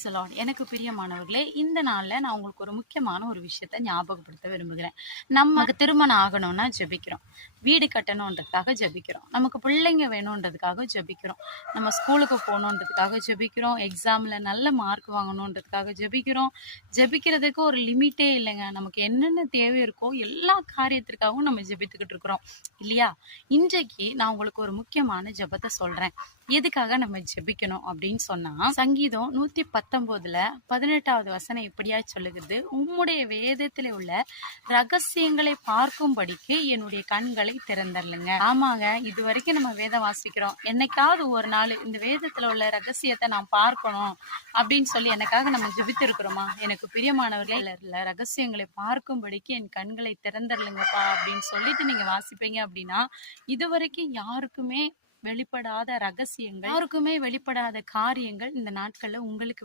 Price எனக்கு பிரியமானவர்களே, இந்த நாள்ல நான் உங்களுக்கு ஒரு முக்கியமான ஒரு விஷயத்த ஞாபகப்படுத்த விரும்புகிறேன். நமக்கு திருமணம் ஆகணும்னா ஜெபிக்கிறோம். வீடு கட்டணுன்றதுக்காக ஜெபிக்கிறோம். நமக்கு பிள்ளைங்க வேணுன்றதுக்காக ஜெபிக்கிறோம். நம்ம ஸ்கூலுக்கு போகணுன்றதுக்காக ஜெபிக்கிறோம். எக்ஸாம்ல நல்ல மார்க் வாங்கணுன்றதுக்காக ஜெபிக்கிறோம். ஜெபிக்கிறதுக்கு ஒரு லிமிட்டே இல்லைங்க. நமக்கு என்னென்ன தேவை இருக்கோ எல்லா காரியத்திற்காகவும் நம்ம ஜெபித்துக்கிட்டு இருக்கிறோம் இல்லையா? இன்றைக்கு நான் உங்களுக்கு ஒரு முக்கியமான ஜெபத்தை சொல்றேன். எதுக்காக நம்ம ஜெபிக்கணும் அப்படின்னு சொன்னா, சங்கீதம் 119:18 வசனம் இப்படியா சொல்லுகிறது, உம்முடைய வேதத்திலே உள்ள ரகசியங்களை பார்க்கும்படிக்கு என்னுடைய கண்களை திறந்தரலுங்க. ஆமாங்க, இது வரைக்கும் நம்ம வேதம் வாசிக்கிறோம். என்னைக்காவது ஒரு நாள் இந்த வேதத்துல உள்ள ரகசியத்தை நான் பார்க்கணும் அப்படின்னு சொல்லி எனக்காக நம்ம ஜெபித்து இருக்கிறோமா? எனக்கு பிரியமானவர்களே, ரகசியங்களை பார்க்கும்படிக்கு என் கண்களை திறந்தரலுங்கப்பா அப்படின்னு சொல்லிட்டு நீங்க வாசிப்பீங்க அப்படின்னா, இதுவரைக்கும் யாருக்குமே வெளிப்படாத ரகசியங்கள், யாருக்குமே வெளிப்படாத காரியங்கள் இந்த நாட்கள்ல உங்களுக்கு